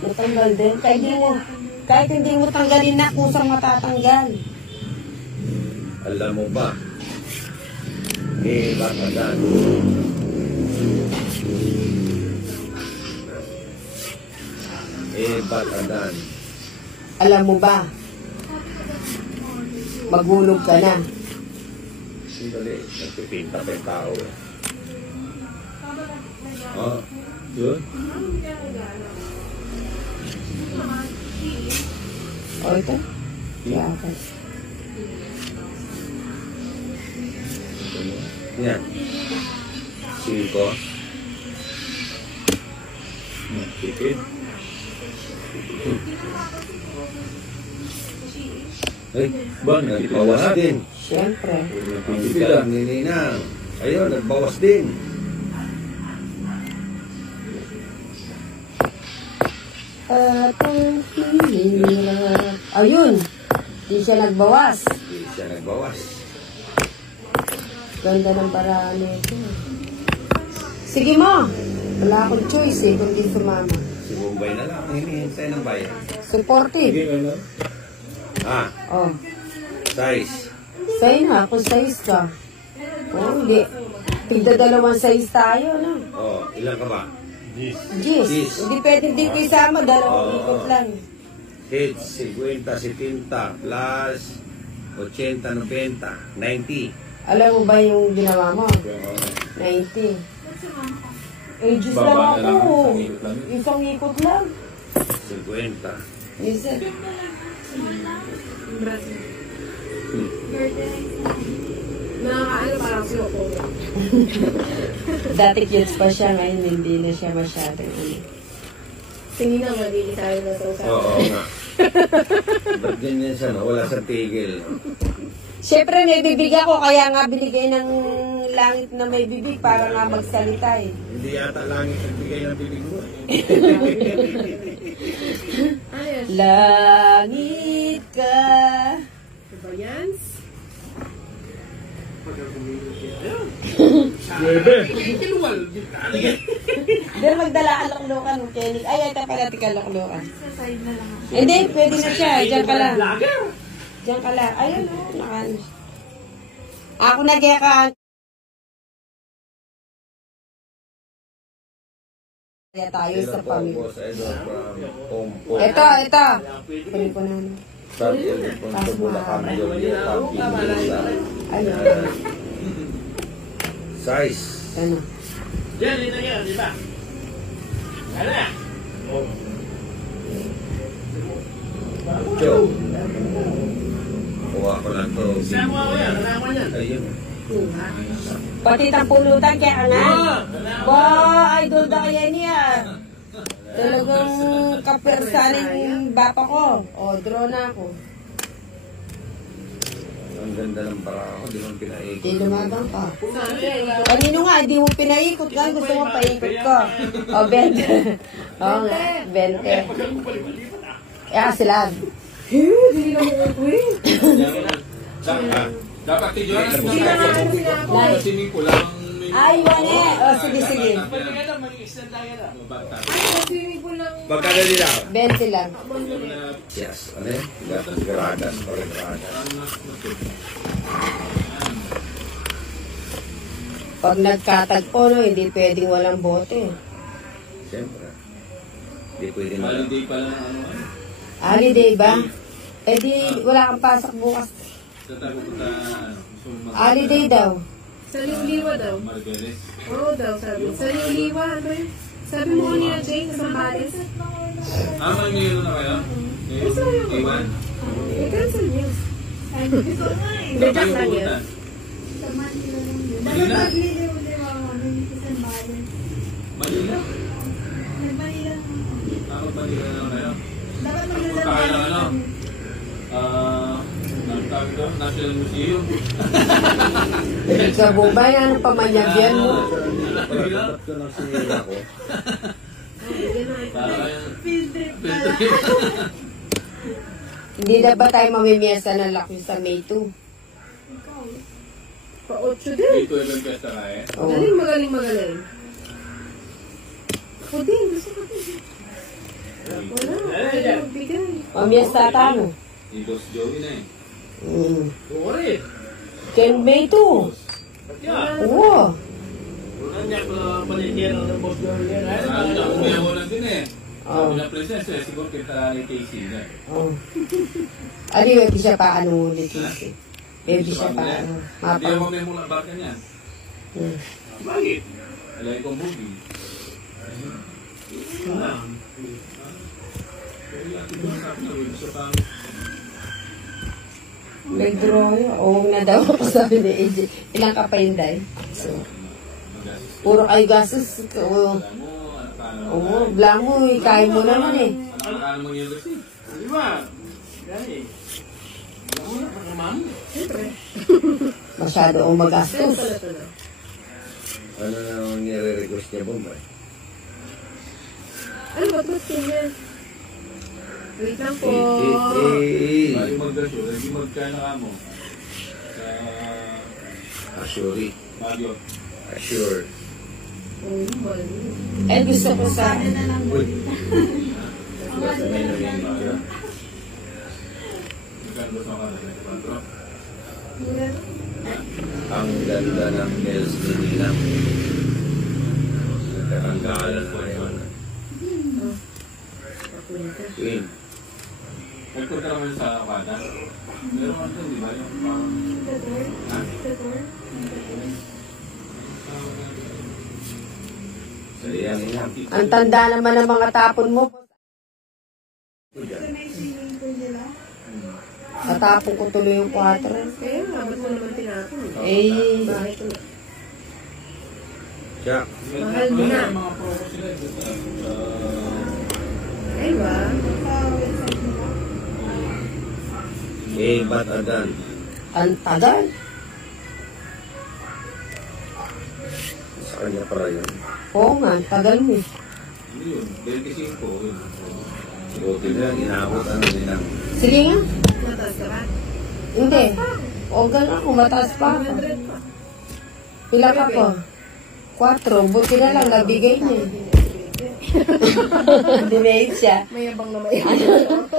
Natanggal din. Kahit hindi mo tanggalin na, kusang matatanggal. Alam mo ba? Batadan. Batadan. Alam mo ba? Maghulog ka na. Sandali, nagpipinta pa yung tao. Yun? Ito? Yakas. Yan. Siko. Tipid. Ba, nagbawas din. Siyempre. Tipid lang, nininang. Ayun, nagbawas din. Atong hirap. Ayun. Di siya nagbawas. Hindi siya nagbawas. Ganda ng paraan nito. Sige mo. Wala akong choice eh, kundi sumama. Si Bombay na lang, hinihintay ng bayan. Supportive. Oh. Size. Sa'yo na, kung size ka. Oh, hindi. Tigda dalawang size tayo, no? Ilan ka ba? Gis. Hindi pwede din ko isama, dalawang ikot lang. Hits, 50, 70, plus 80, 90, 90. Alam mo ba yung ginawa mo? 90. Eh, Diyos lang ako. Isang ikot lang. 50. Isa. Nakakaano parang sinuko. Dati cute pa siya, ngayon hindi na siya masyadong ano. Tingin na mabili tayo na sa usapan. Oo nga. Ba't ganyan siya, no? Wala sa tigil. Siyempre, naibibigay ko, kaya nga binigay ng langit na may bibig para nga magsalita eh. Hindi yata langit ang bigay ng bibig mo. Ayos. Langit ka. Diba yan? Pero magdala ka loklokan mo, Kenny. Ay, ito pala tika loklokan. Hindi, pwede na siya. Diyan ka lang. Diyan ka lang. Ayun o, nakan. Ako nag-eka. Kaya tayo sa pamilya. Ito. Pwede ko na. Ayun. Size. Ano? Yan, di ba? Ano na? Joe. Kuha ko lang to. Saan mo ako yan? Nalaman yan. Ayun. Pati tampulutan kaya nga. Ba, idol na kaya niya. Talagang kapersaning bapa ko. O, draw na ako. Ang ganda ng para ako. Di mo pinaikot. Hindi lumagang pa. Kanino nga, hindi mo pinaikot ka. Gusto mo paikot ko. O, 20. Oo nga, 20. Kaya sila. Hindi na mo ko eh. Dapat tiyo na Hindi ko lang. Ay, wane. O, sige. swimming pool lang. Magkano nila? 20 lang. Yes. Ano yun? Garadas. Pag nagkatagpo, no, hindi pwedeng walang bote. Siyempre. Hindi pwede na. Holiday pa lang ano. Holiday ba? Eh di, wala kang pasok bukas. Sa tago punta Holiday daw. Sa Liwa daw. Margaret. Oo daw, sabi. Sa Liwa, ano yun? Sabi mo niya, Jane, sa Sambales. May ngayon na kayo? Gusto mo yung Iwan? I-cancel niya. Hindi, Saan just lang kayo yan. pupunta? Manila? Manila? Manila na kayo? Punta kayo ng ano? Ang tawag doon? National Museum. Sa Bombay, ano pamanyagyan mo? Pagkakat ko ng sinila ko. Hindi na ba tayo mamimiesa ng laki sa May 2? Pa-8 din. Ito yung best na eh. Oo. Magaling. Ako din, gusto ko din. Mamias tatano. Idos Joey na eh. Oo rin. Ken May to. Yeah. Oo. Wala niya ko paligyan ng boss girl yan. Sabi niya, kumayaw lang din eh. Oh. Sabi na princess eh, siguro kita ni Casey niya. Oh. Ano yun, di siya pa ano ulit kasi. Baby siya pa ano. Hindi ako Mapang. may mula baka niyan. Bakit? Alay ko movie. May draw yun. Oo na daw ako sabi ni AJ. Ilang ka pa yun, Day? So, puro kayo gastos. Oo, blang mo. Kaya mo naman eh. Ano mo yung receipt? Di ba? Gani. Ako na, pagkaman. Siyempre. Masyado akong magastos. Ano na ang nire-request niya, Bombay? Ano ba ito? Tingnan. Wait lang po. Bali mag-gasyo, hindi magkaya na mo. Sa Assure. Baguio. Assure. Oh, mal. Eh, gusto ko sa... Uy. Basta may narinig ka. Magkano ba sa kanila? Ang ganda ng nails ni Ninang. Nagkakanggalan ko yun. Queen. Nagpunta naman sa Okada. Pero ano di ba? Yung parang... Ha? Ayan, Ninang. Ang tanda naman ng mga tapon mo. Natapon ko tuloy yung 4. Kaya nga, ba't mo naman tinapon? Eh, Bakit mo? Jack. Mahal mo na. May mga promo sila. Ay ba? Eh, ba't adan? ang tagal. Sa kanya para yun. Oo nga, ang tagal mo eh. Hindi yun. 25 yun. Buti na, inabot ano Ninang. Sige nga. Mataas ka ba? Hindi. O gano'n ako, mataas pa ako. 100 pa. Pila ka po? 4. Buti na lang, nabigay niya. Dinate siya. Mayabang na mayabang.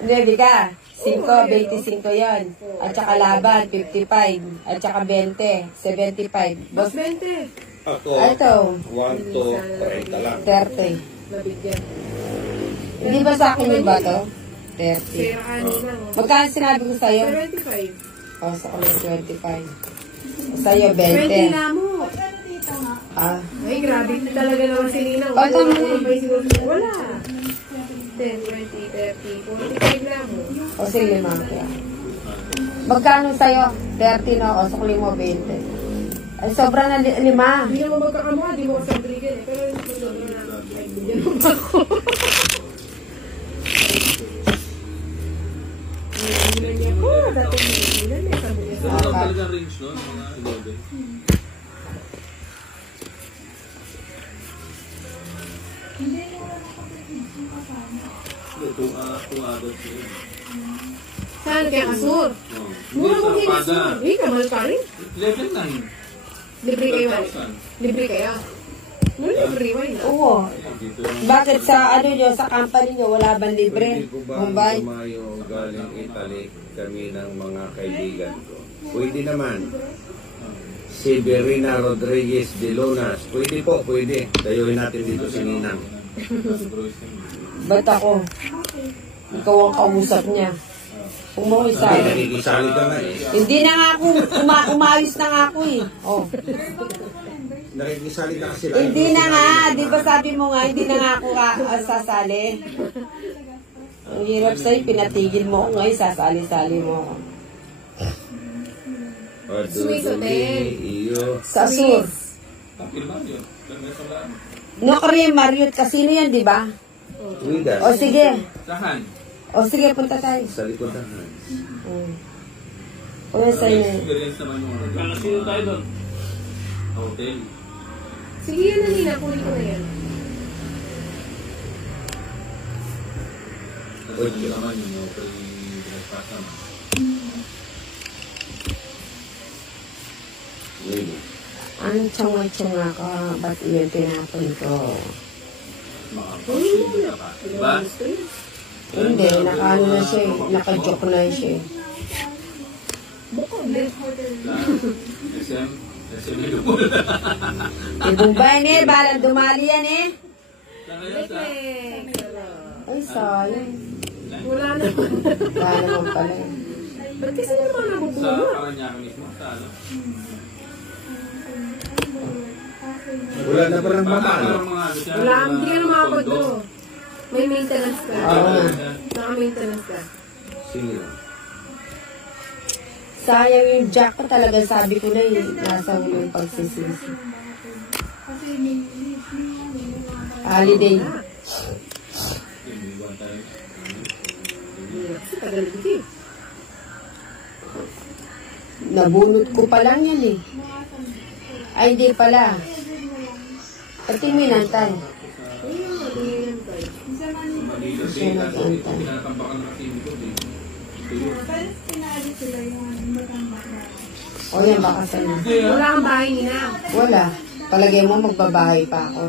Hindi ka. 5, 25 yon. At saka laban, 55. At saka 20, 75. Mas Boss, 20. Ako, ito, 1 to 30 lang. 30. Nabigyan. Hindi ba sa akin yung ba to? 30. Pera ka nila. Magkano sinabi ko sa'yo? 75. O, sa akin 25. Sa'yo, 20 20. na mo. Ah, Ay, grabe talaga naman si Ninang. Pag Wala. ang- Wala. 10, 20, 30, 45 na mo. o sige, mga magkano sa'yo? 30 na o, sukli mo 20. Ay, sobra na 5. Hindi naman magkakamukha, di mo kasabrigan eh. Pero hindi ko sobrang na. Ay, bigyan mo ba ako? Hindi niya po. Dati hindi na eh. Sabi niya sa Ano lang talaga range no? Mga 11. Hindi, kung agad sila. Saan kaya kasur? Oh. Mura mo Hindi, din sa kasur. Okada. Eh, kamal ka rin. Level 9. Libre kayo. 12,000. Libre kayo. Mura libre, why not? Oo. Dito yung Bakit sa ano nyo, sa company nyo, wala bang libre? Pwede ko ba Mumbai? tumayo galing Italy kami ng mga kaibigan ko? Pwede naman. Si Berina Rodriguez de Lunas. Pwede po, pwede. Dayuhin natin dito si Ninang. Ba't ako? Ikaw ang kausap niya. Umuwi sa Ay, akin. nakikisali ka nga eh. Hindi na nga ako, umayos na nga ako eh. Oh. Nakikisali ka kasi. Hindi na nga, di ba sabi mo nga, hindi na nga ako sasali. Ang hirap sa'yo, pinatigil mo ako ngayon, sasali-sali mo ako. Swiss Hotel. Iyo. Sa Sur. No, Korean Marriott, casino yan, di ba? Widas. O sige, Saan? o sige, punta tayo. Sa likodan. O yan sa'yo na yun. Experience naman yung ano. Kakasino tayo doon. Hotel. Sige yan na Nina, kunin ko na yan. Tapos yun naman yung hotel breakfast naman. Maybe. Ang tsunga-tsunga ko, ba't iyon tinapon ko? Mga hotel ka pa. Diba? Hindi, nakaano na siya eh. Naka-joke na siya eh. SM Liverpool. Ibong ba yan eh? Balang dumali yan eh. Saka yun sa... Ay, sayang. Wala naman. Wala naman pala eh. Ba't kasi naman Sa nabubulo? Paranaque mismo. Sa ano? Wala na parang mamalo. Wala, hindi ka na makakondo. May maintenance ka. Oo. Naka-maintenance ka. Sino? Sayang yung jack ko talaga, sabi ko na eh. Nasa ulo yung pagsisisi. Holiday. Kasi tagal dito eh. Nabunot ko pa lang yan eh. Ay, hindi pala. Pati minantay. Ayun, ganyan tayo. Manila Siya Bay. nag-antay. Tinatambakan na kasi ko din. O yan, baka sa'yo. Wala kang bahay nila. Wala. Palagay mo, magbabahay pa ako.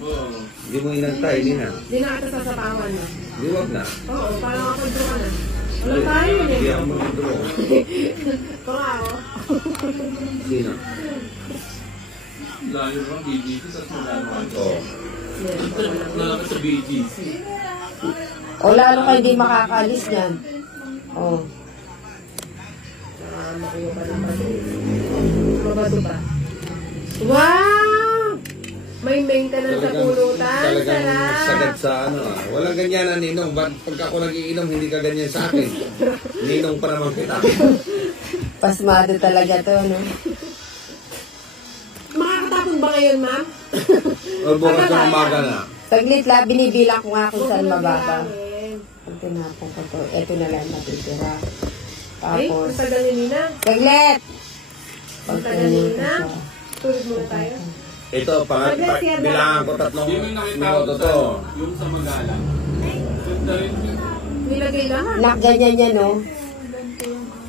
Oo. Hindi mo inantay, hindi na. Hindi na ata sasapawan na. Di wag na. Oo, parang makakondo ka na. Walang bahay mo Hindi eh. ako mag-draw. Ito nga oh. Sino? Layo bang BGC sa Sudan? Oo. Wala ka sa BGC. O lalo kayo hindi makakalis niyan. O. Makuha pa ng bato. Mabato pa. Wow! May maintenance sa pulutan. Talagang Sarap! sagad sa ano ah. Walang ganyan na ninong. Ba't pagka ako nagiinom, hindi ka ganyan sa akin? Ninong pa naman kita. Pasmado talaga to, no? Makakatapon ba ngayon, ma'am? O bukas ng umaga na. Saglit lang, binibilang ko nga kung saan mababa. Bilangin. Pag tinapon ko to, eto na lang natitira. Ay, Tapos, ang tagal ni Nina. saglit! Pag Ang tagal ni tinapon Nina. siya. Tulog muna tayo. Ito, bilangan ko 3 Yung yung nakita ko minuto sa... to. Yung sa Magalang. Ganda rin yun. Nilagay lahat. Nak, ganyan yan, no?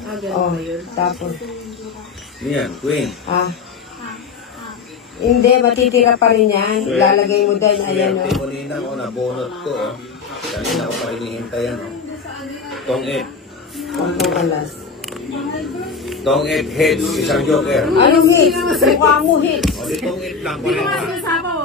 Ah, ganun Oh, ba yun? tapos, Yan, Queen. ah. Hindi, matitira pa rin yan. Lalagay mo doon, ayan, no? Swerte ko nina ko, nabunot ko. Oh. Kanina ko pa hinihintayan. Oh. Tong 8. Kung alas. Tong 8 heads, isang joker. Ano, hit? Mukha mo, hit. O di tong 8 lang. Hindi ko kasi sasapaw